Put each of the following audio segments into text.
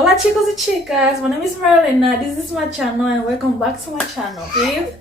Hola chicos y chicas, my name is Marilena. This is my channel and welcome back to my channel, babe.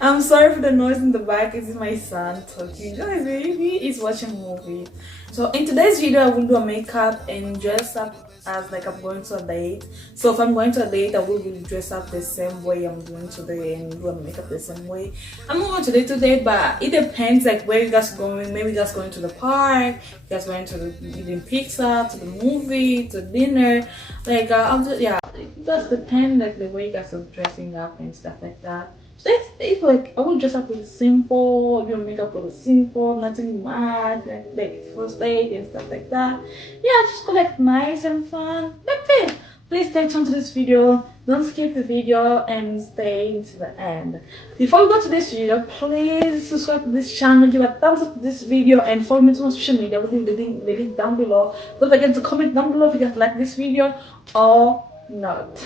I'm sorry for the noise in the back. It's my son talking. Guys, baby is watching a movie. So in today's video, I will do a makeup and dress up as like I'm going to a date. So if I'm going to a date, I will be dressed up the same way I'm doing today and do a makeup the same way. I'm going today, but it depends like where you guys going. Maybe you guys going to the park, you guys going to eating pizza, to the movie, to dinner. Like yeah, it does depend like the way you guys are dressing up and stuff like that. So it's like I will dress up with simple, do makeup with simple, nothing much, like first date and stuff like that. Yeah, just go like nice and fun. That's it. Please stay tuned to this video. Don't skip the video and stay to the end. Before we go to this video, please subscribe to this channel, give a thumbs up to this video, and follow me to my social media. We'll leave the link down below. Don't forget to comment down below if you guys like this video or not.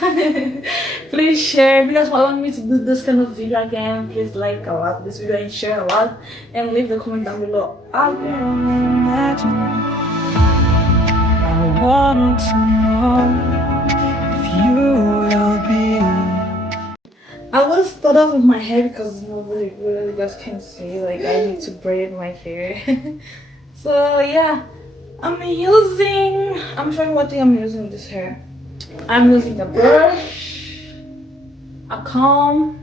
Please share if you guys want me to do this kind of video again. Please like a lot this video and share a lot and leave the comment down below. I want to know if you will be. I will start off with my hair because nobody really just can see. Like I need to braid my hair. So yeah, I'm showing what thing I'm using this hair. I'm using a brush, a comb,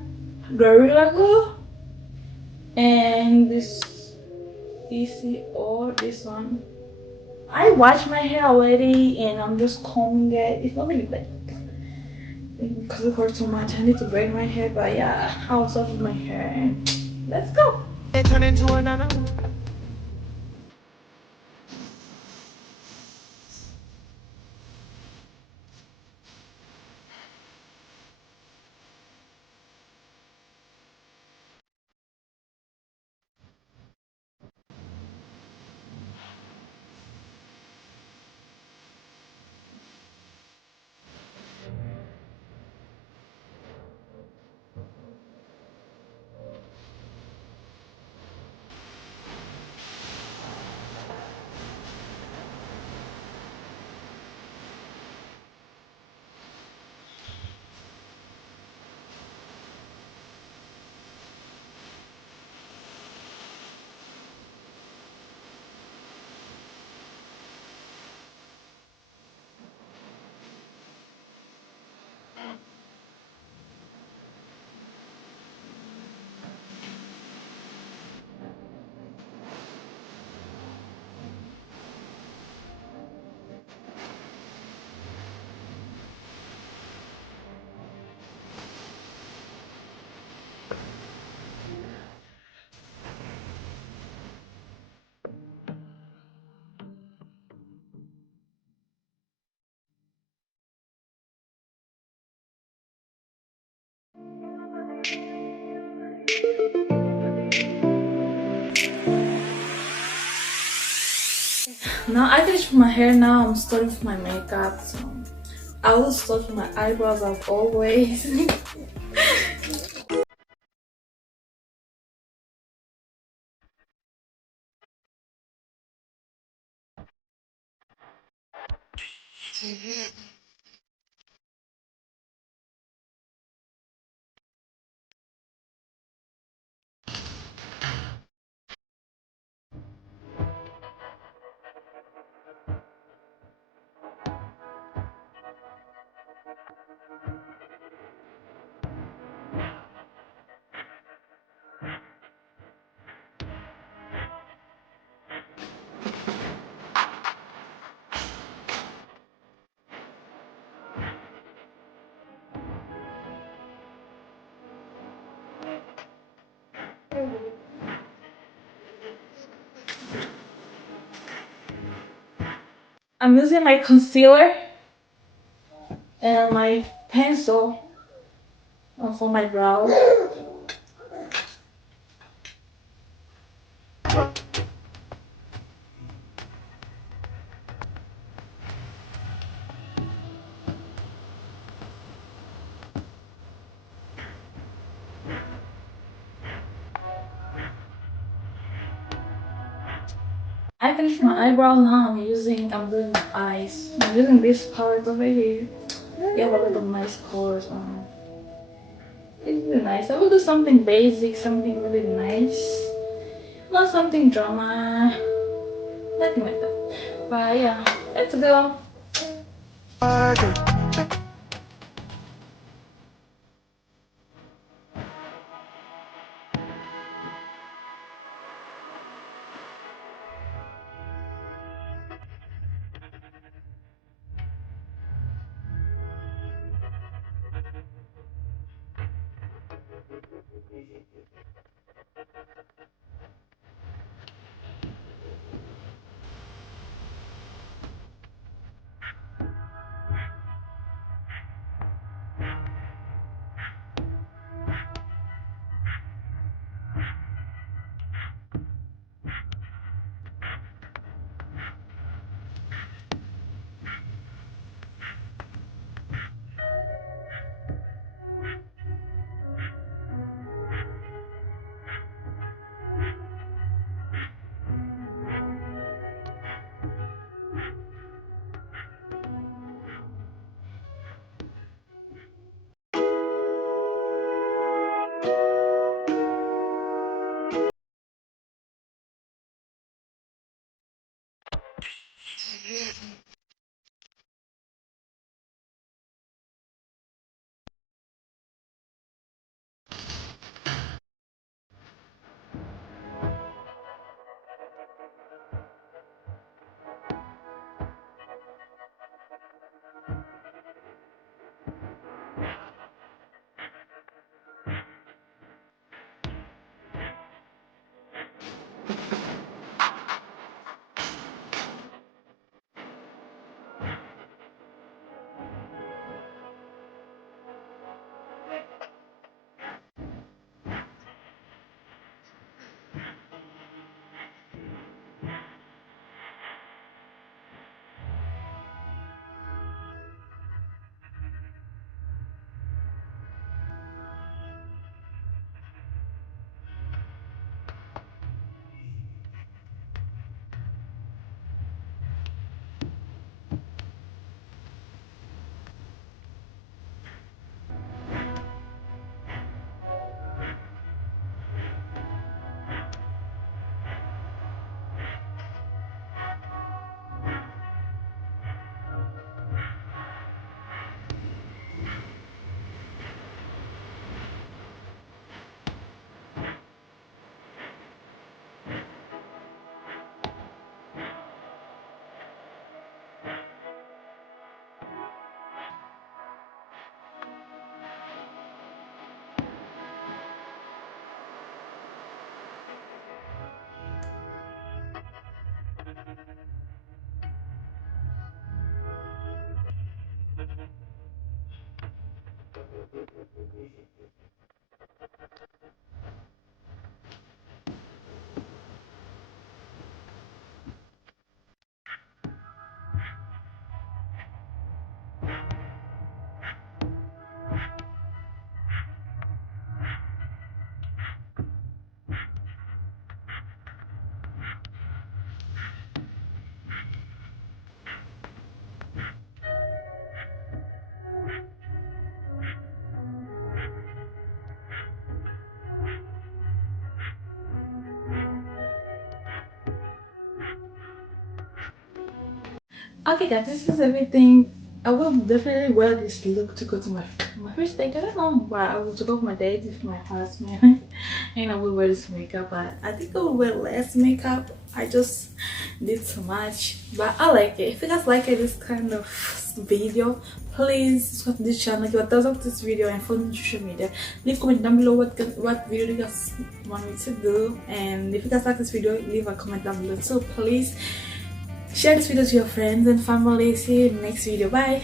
Gorilla Glue, and this easy or this one. I washed my hair already and I'm just combing it. It's not really like because it hurts so much. I need to braid my hair, but yeah, I'll start with my hair. Let's go. It turned into another. Now I finished my hair. Now I'm starting with my makeup. So I will start with my eyebrows as always. I'm using my concealer and my pencil for my brows. I finished my eyebrow now. I'm doing my eyes. I'm using this palette over here. You have a lot of nice colors on it. It's really nice. I will do something basic, something really nice. Not something drama. Nothing like that. But yeah, let's go. Okay guys, this is everything. I will definitely wear this look to go to my first date. I don't know why I will to go for my date with my husband. And I will wear this makeup, but I think I will wear less makeup. I just did too much, but I like it. If you guys like it, this kind of video, please subscribe to this channel, give a thumbs up to this video, and follow me on social media. Leave a comment down below what video you guys want me to do, and if you guys like this video, leave a comment down below too. Please share this video to your friends and family. See you in the next video. Bye.